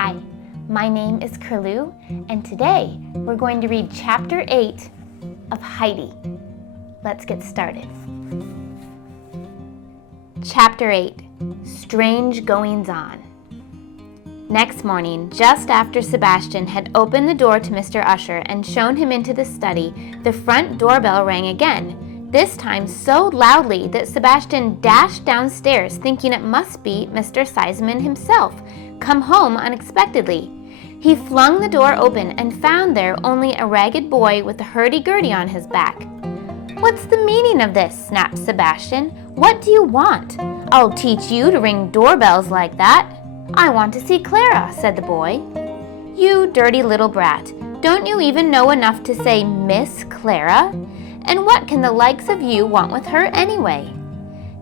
Hi, my name is Curloo, and today we're going to read Chapter 8 of Heidi. Let's get started. Chapter 8, Strange Goings-On. Next morning, just after Sebastian had opened the door to Mr. Usher and shown him into the study, the front doorbell rang again, this time so loudly that Sebastian dashed downstairs thinking it must be Mr. Seisman himself, come home unexpectedly. He flung the door open and found there only a ragged boy with a hurdy-gurdy on his back. "What's the meaning of this?" snapped Sebastian. "What do you want? I'll teach you to ring doorbells like that." "I want to see Clara," said the boy. "You dirty little brat, don't you even know enough to say Miss Clara? And what can the likes of you want with her anyway?"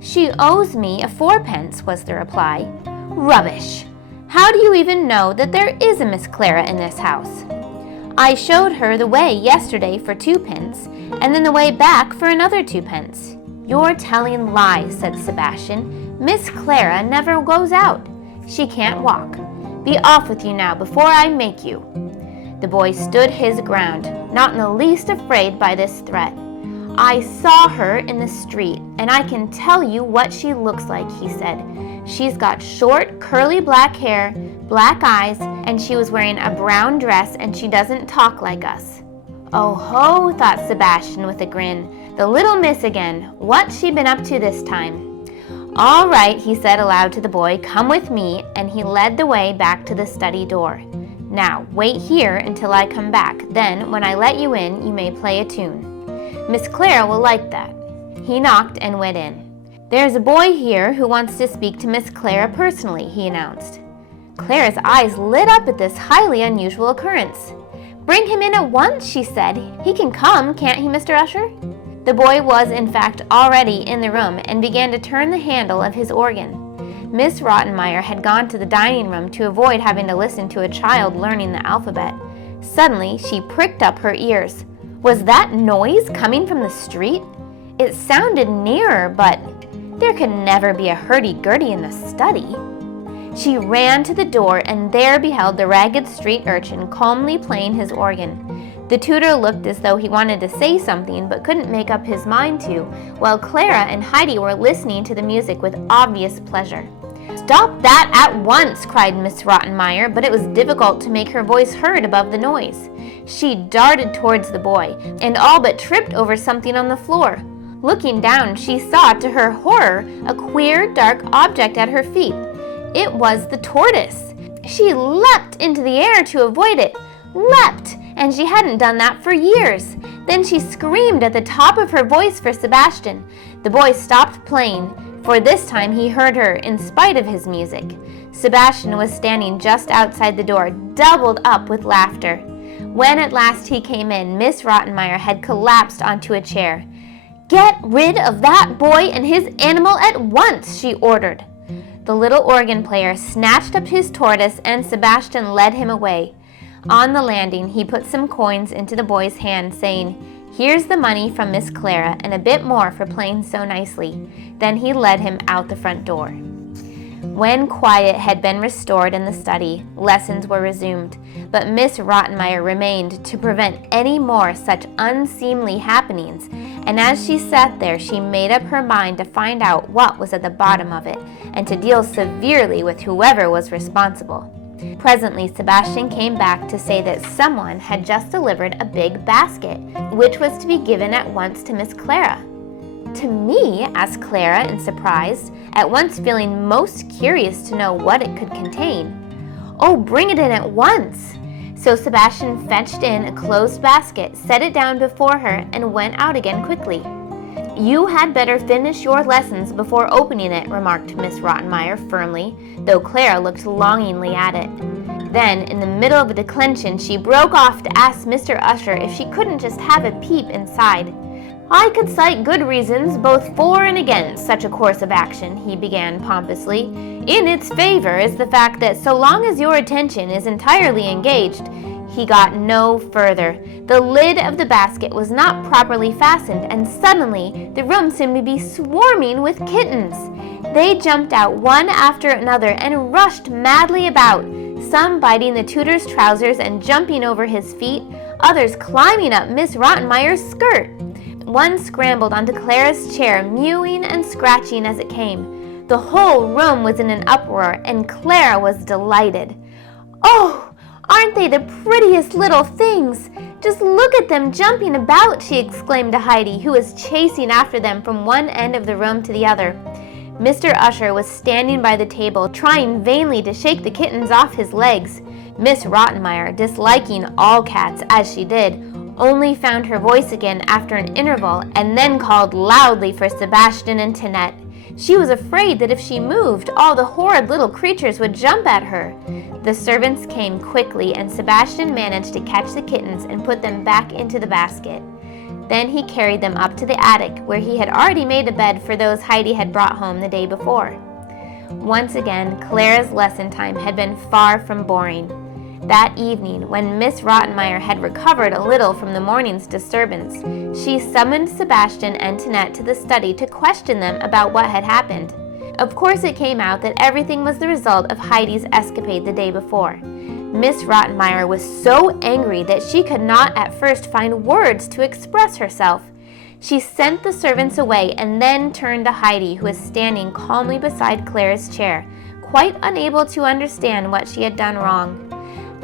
"She owes me a 4pence, was the reply. "Rubbish! How do you even know that there is a Miss Clara in this house?" "I showed her the way yesterday for 2pence, and then the way back for another 2pence. "You're telling lies," said Sebastian. "Miss Clara never goes out. She can't walk. Be off with you now before I make you." The boy stood his ground, not in the least afraid by this threat. "I saw her in the street, and I can tell you what she looks like," he said. "She's got short, curly black hair, black eyes, and she was wearing a brown dress, and she doesn't talk like us." "Oh ho," thought Sebastian with a grin. "The little miss again. What's she been up to this time?" "All right," he said aloud to the boy, "come with me," and he led the way back to the study door. "Now, wait here until I come back. Then, when I let you in, you may play a tune. Miss Clara will like that." He knocked and went in. "There's a boy here who wants to speak to Miss Clara personally," he announced. Clara's eyes lit up at this highly unusual occurrence. "Bring him in at once," she said. "He can come, can't he, Mr. Usher?" The boy was, in fact, already in the room and began to turn the handle of his organ. Miss Rottenmeier had gone to the dining room to avoid having to listen to a child learning the alphabet. Suddenly, she pricked up her ears. Was that noise coming from the street? It sounded nearer, but there could never be a hurdy-gurdy in the study. She ran to the door and there beheld the ragged street urchin calmly playing his organ. The tutor looked as though he wanted to say something but couldn't make up his mind to, while Clara and Heidi were listening to the music with obvious pleasure. "Stop that at once!" cried Miss Rottenmeier, but it was difficult to make her voice heard above the noise. She darted towards the boy and all but tripped over something on the floor. Looking down, she saw, to her horror, a queer, dark object at her feet. It was the tortoise. She leapt into the air to avoid it. Leapt! And she hadn't done that for years. Then she screamed at the top of her voice for Sebastian. The boy stopped playing, for this time he heard her in spite of his music. Sebastian was standing just outside the door, doubled up with laughter. When at last he came in, Miss Rottenmeier had collapsed onto a chair. "Get rid of that boy and his animal at once," she ordered. The little organ player snatched up his tortoise and Sebastian led him away. On the landing, he put some coins into the boy's hand, saying, "Here's the money from Miss Clara and a bit more for playing so nicely." Then he led him out the front door. When quiet had been restored in the study, lessons were resumed, but Miss Rottenmeier remained to prevent any more such unseemly happenings, and as she sat there, she made up her mind to find out what was at the bottom of it, and to deal severely with whoever was responsible. Presently, Sebastian came back to say that someone had just delivered a big basket, which was to be given at once to Miss Clara. "To me?" asked Clara in surprise, at once feeling most curious to know what it could contain. "Oh, bring it in at once!" So Sebastian fetched in a closed basket, set it down before her, and went out again quickly. "You had better finish your lessons before opening it," remarked Miss Rottenmeier firmly, though Clara looked longingly at it. Then, in the middle of a declension, she broke off to ask Mr. Usher if she couldn't just have a peep inside. "I could cite good reasons, both for and against such a course of action," he began pompously. "In its favor is the fact that so long as your attention is entirely engaged—" He got no further. The lid of the basket was not properly fastened, and suddenly the room seemed to be swarming with kittens. They jumped out one after another and rushed madly about. some biting the tutor's trousers and jumping over his feet, others climbing up Miss Rottenmeier's skirt. One scrambled onto Clara's chair, mewing and scratching as it came. The whole room was in an uproar, and Clara was delighted. "Oh, aren't they the prettiest little things? Just look at them jumping about," she exclaimed to Heidi, who was chasing after them from one end of the room to the other. Mr. Usher was standing by the table, trying vainly to shake the kittens off his legs. Miss Rottenmeier, disliking all cats as she did, only found her voice again after an interval and then called loudly for Sebastian and Tinette. She was afraid that if she moved, all the horrid little creatures would jump at her. The servants came quickly, and Sebastian managed to catch the kittens and put them back into the basket. Then he carried them up to the attic, where he had already made a bed for those Heidi had brought home the day before. Once again, Clara's lesson time had been far from boring. That evening, when Miss Rottenmeier had recovered a little from the morning's disturbance, she summoned Sebastian and Tinette to the study to question them about what had happened. Of course, it came out that everything was the result of Heidi's escapade the day before. Miss Rottenmeier was so angry that she could not at first find words to express herself. She sent the servants away and then turned to Heidi, who was standing calmly beside Clara's chair, quite unable to understand what she had done wrong.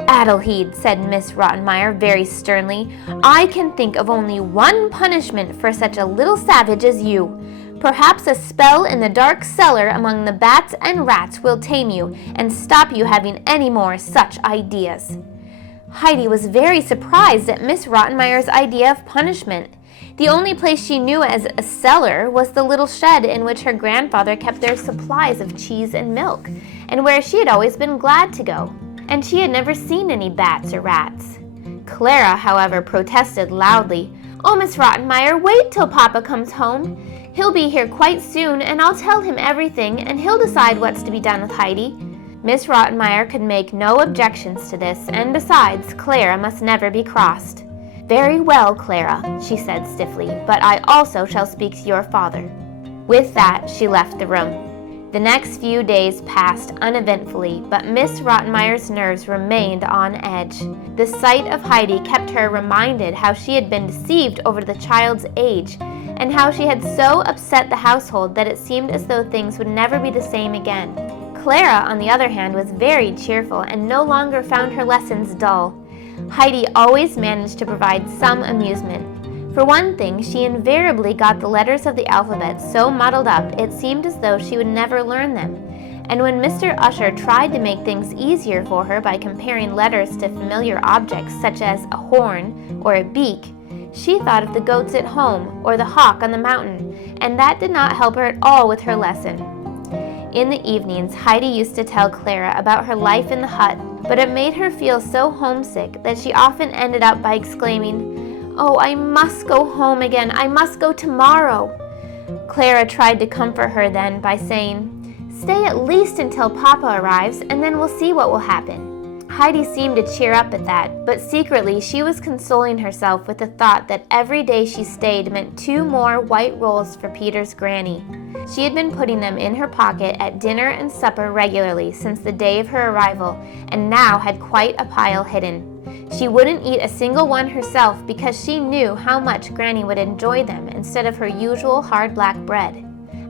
"Adelheid," said Miss Rottenmeier very sternly, "I can think of only one punishment for such a little savage as you. Perhaps a spell in the dark cellar among the bats and rats will tame you and stop you having any more such ideas." Heidi was very surprised at Miss Rottenmeier's idea of punishment. The only place she knew as a cellar was the little shed in which her grandfather kept their supplies of cheese and milk, and where she had always been glad to go. And she had never seen any bats or rats. Clara, however, protested loudly. "Oh, Miss Rottenmeier, wait till Papa comes home. He'll be here quite soon, and I'll tell him everything, and he'll decide what's to be done with Heidi." Miss Rottenmeier could make no objections to this, and besides, Clara must never be crossed. "Very well, Clara," she said stiffly, "but I also shall speak to your father." With that, she left the room. The next few days passed uneventfully, but Miss Rottenmeier's nerves remained on edge. The sight of Heidi kept her reminded how she had been deceived over the child's age, and how she had so upset the household that it seemed as though things would never be the same again. Clara, on the other hand, was very cheerful and no longer found her lessons dull. Heidi always managed to provide some amusement. For one thing, she invariably got the letters of the alphabet so muddled up it seemed as though she would never learn them. And when Mr. Usher tried to make things easier for her by comparing letters to familiar objects such as a horn or a beak, she thought of the goats at home or the hawk on the mountain, and that did not help her at all with her lesson. In the evenings, Heidi used to tell Clara about her life in the hut, but it made her feel so homesick that she often ended up by exclaiming, "Oh, I must go home again. I must go tomorrow." Clara tried to comfort her then by saying, "Stay at least until Papa arrives, and then we'll see what will happen." Heidi seemed to cheer up at that, but secretly she was consoling herself with the thought that every day she stayed meant 2 more white rolls for Peter's Grannie. She had been putting them in her pocket at dinner and supper regularly since the day of her arrival, and now had quite a pile hidden. She wouldn't eat a single one herself because she knew how much Grannie would enjoy them instead of her usual hard black bread.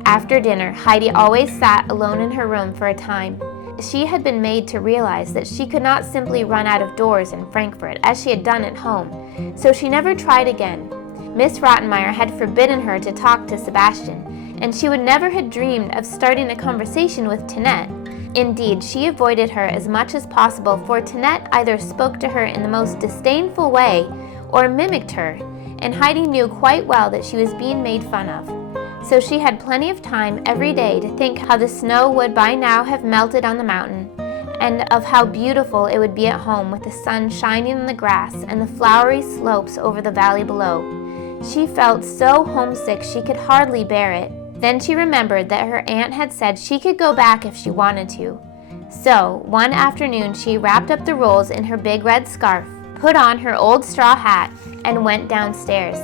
After dinner, Heidi always sat alone in her room for a time. She had been made to realize that she could not simply run out of doors in Frankfurt as she had done at home, so she never tried again. Miss Rottenmeier had forbidden her to talk to Sebastian, and she would never have dreamed of starting a conversation with Tinette. Indeed, she avoided her as much as possible, for Tinette either spoke to her in the most disdainful way or mimicked her, and Heidi knew quite well that she was being made fun of. So she had plenty of time every day to think how the snow would by now have melted on the mountain, and of how beautiful it would be at home with the sun shining on the grass and the flowery slopes over the valley below. She felt so homesick she could hardly bear it. Then she remembered that her aunt had said she could go back if she wanted to. So, one afternoon she wrapped up the rolls in her big red scarf, put on her old straw hat, and went downstairs.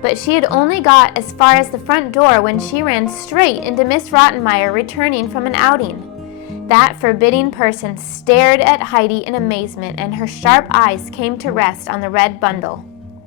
But she had only got as far as the front door when she ran straight into Miss Rottenmeier returning from an outing. That forbidding person stared at Heidi in amazement, and her sharp eyes came to rest on the red bundle.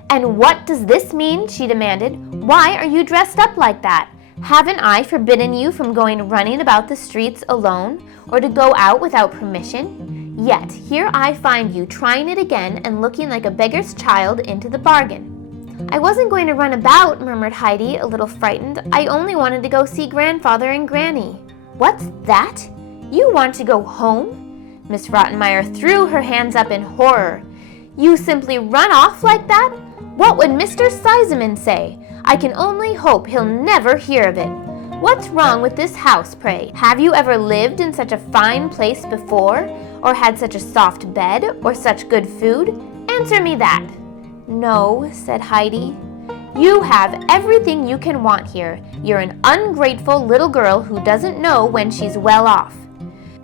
"And what does this mean?" she demanded. "Why are you dressed up like that? Haven't I forbidden you from going running about the streets alone, or to go out without permission? Yet here I find you trying it again and looking like a beggar's child into the bargain." "I wasn't going to run about," murmured Heidi, a little frightened. "I only wanted to go see Grandfather and Granny." "What's that? You want to go home?" Miss Rottenmeier threw her hands up in horror. "You simply run off like that? What would Mr. Sebastian say? I can only hope he'll never hear of it. What's wrong with this house, pray? Have you ever lived in such a fine place before, or had such a soft bed, or such good food? Answer me that." "No," said Heidi. "You have everything you can want here. You're an ungrateful little girl who doesn't know when she's well off."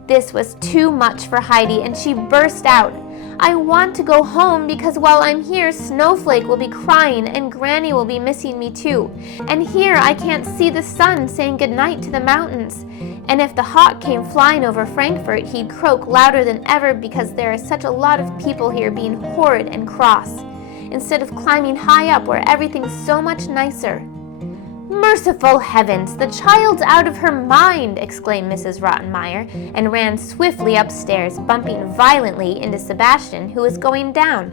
This was too much for Heidi, and she burst out. "I want to go home because while I'm here, Snowflake will be crying and Granny will be missing me too. And here I can't see the sun saying goodnight to the mountains. And if the hawk came flying over Frankfurt, he'd croak louder than ever because there are such a lot of people here being horrid and cross, instead of climbing high up where everything's so much nicer." "Merciful heavens, the child's out of her mind!" exclaimed Mrs. Rottenmeier, and ran swiftly upstairs, bumping violently into Sebastian, who was going down.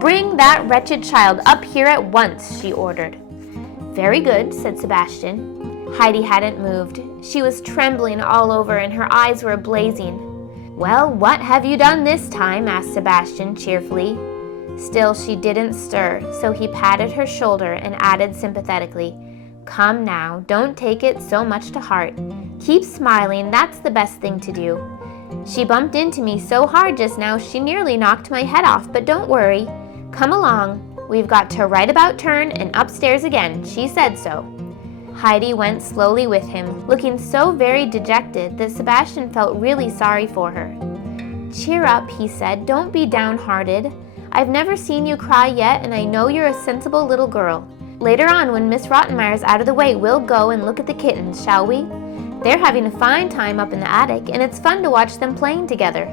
"Bring that wretched child up here at once," she ordered. "Very good," said Sebastian. Heidi hadn't moved. She was trembling all over, and her eyes were blazing. "Well, what have you done this time?" asked Sebastian cheerfully. Still she didn't stir, so he patted her shoulder and added sympathetically, "Come now, don't take it so much to heart. Keep smiling, that's the best thing to do. She bumped into me so hard just now she nearly knocked my head off, but don't worry. Come along, we've got to right about turn and upstairs again, she said so." Heidi went slowly with him, looking so very dejected that Sebastian felt really sorry for her. "Cheer up," he said, "don't be downhearted. I've never seen you cry yet, and I know you're a sensible little girl. Later on, when Miss Rottenmeier's out of the way, we'll go and look at the kittens, shall we? They're having a fine time up in the attic, and it's fun to watch them playing together."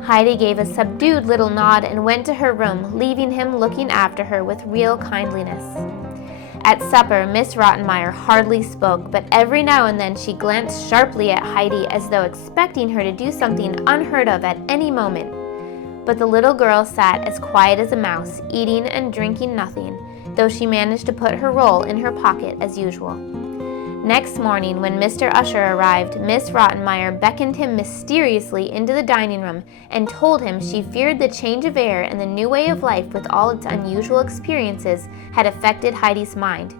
Heidi gave a subdued little nod and went to her room, leaving him looking after her with real kindliness. At supper, Miss Rottenmeier hardly spoke, but every now and then she glanced sharply at Heidi as though expecting her to do something unheard of at any moment. But the little girl sat as quiet as a mouse, eating and drinking nothing, though she managed to put her roll in her pocket as usual. Next morning, when Mr. Usher arrived, Miss Rottenmeier beckoned him mysteriously into the dining room and told him she feared the change of air and the new way of life with all its unusual experiences had affected Heidi's mind.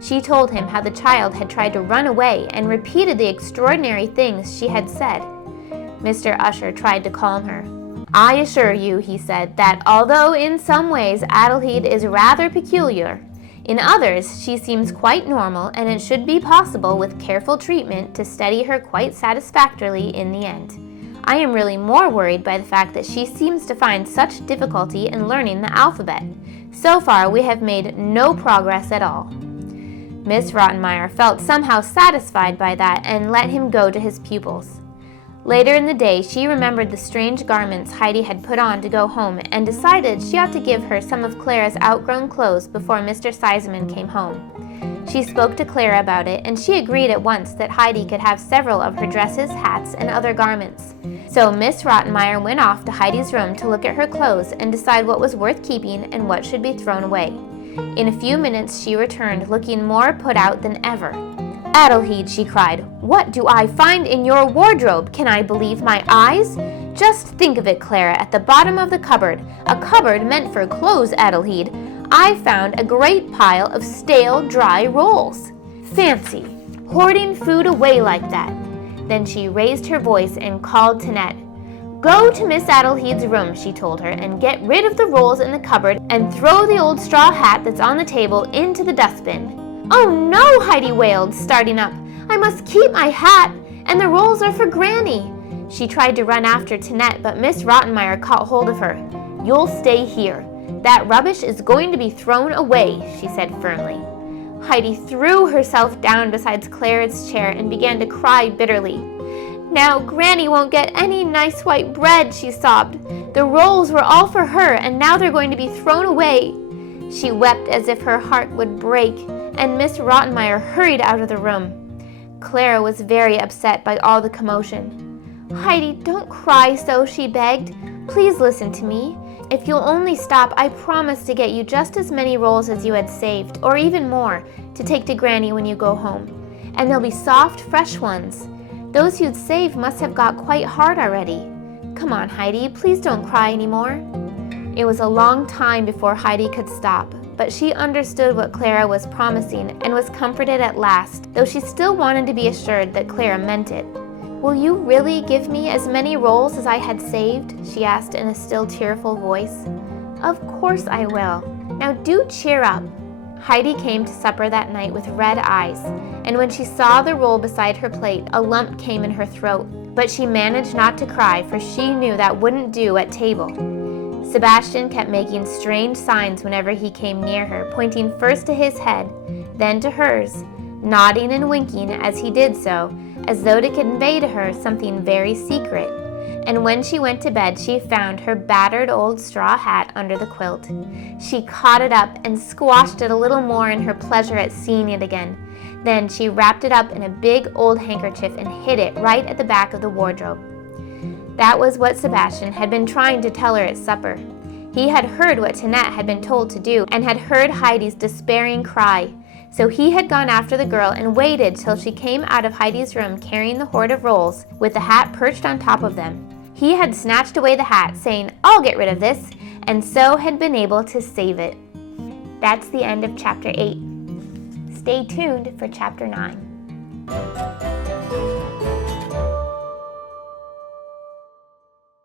She told him how the child had tried to run away and repeated the extraordinary things she had said. Mr. Usher tried to calm her. "I assure you," he said, "that although in some ways Adelheid is rather peculiar, in others she seems quite normal, and it should be possible with careful treatment to steady her quite satisfactorily in the end. I am really more worried by the fact that she seems to find such difficulty in learning the alphabet. So far we have made no progress at all." Miss Rottenmeier felt somehow satisfied by that and let him go to his pupils. Later in the day, she remembered the strange garments Heidi had put on to go home and decided she ought to give her some of Clara's outgrown clothes before Mr. Sebastian came home. She spoke to Clara about it, and she agreed at once that Heidi could have several of her dresses, hats, and other garments. So Miss Rottenmeier went off to Heidi's room to look at her clothes and decide what was worth keeping and what should be thrown away. In a few minutes she returned, looking more put out than ever. "Adelheid," she cried, "what do I find in your wardrobe? Can I believe my eyes? Just think of it, Clara, at the bottom of the cupboard, a cupboard meant for clothes, Adelheid, I found a great pile of stale, dry rolls. Fancy, hoarding food away like that." Then she raised her voice and called to Ned. "Go to Miss Adelheid's room," she told her, "and get rid of the rolls in the cupboard and throw the old straw hat that's on the table into the dustbin." "Oh no," Heidi wailed, starting up. "I must keep my hat, and the rolls are for Granny." She tried to run after Tinette, but Miss Rottenmeier caught hold of her. "You'll stay here. That rubbish is going to be thrown away," she said firmly. Heidi threw herself down beside Clara's chair and began to cry bitterly. "Now Granny won't get any nice white bread," she sobbed. "The rolls were all for her, and now they're going to be thrown away." She wept as if her heart would break, and Miss Rottenmeier hurried out of the room. Clara was very upset by all the commotion. "Heidi, don't cry so," she begged. "Please listen to me. If you'll only stop, I promise to get you just as many rolls as you had saved, or even more, to take to Granny when you go home. And they'll be soft, fresh ones. Those you'd saved must have got quite hard already. Come on, Heidi, please don't cry anymore." It was a long time before Heidi could stop, but she understood what Clara was promising and was comforted at last, though she still wanted to be assured that Clara meant it. "Will you really give me as many rolls as I had saved?" she asked in a still tearful voice. "Of course I will. Now do cheer up." Heidi came to supper that night with red eyes, and when she saw the roll beside her plate, a lump came in her throat. But she managed not to cry, for she knew that wouldn't do at table. Sebastian kept making strange signs whenever he came near her, pointing first to his head, then to hers, nodding and winking as he did so, as though to convey to her something very secret. And when she went to bed, she found her battered old straw hat under the quilt. She caught it up and squashed it a little more in her pleasure at seeing it again. Then she wrapped it up in a big old handkerchief and hid it right at the back of the wardrobe. That was what Sebastian had been trying to tell her at supper. He had heard what Tinette had been told to do and had heard Heidi's despairing cry. So he had gone after the girl and waited till she came out of Heidi's room carrying the hoard of rolls with the hat perched on top of them. He had snatched away the hat, saying, "I'll get rid of this," and so had been able to save it. That's the end of Chapter 8. Stay tuned for Chapter 9.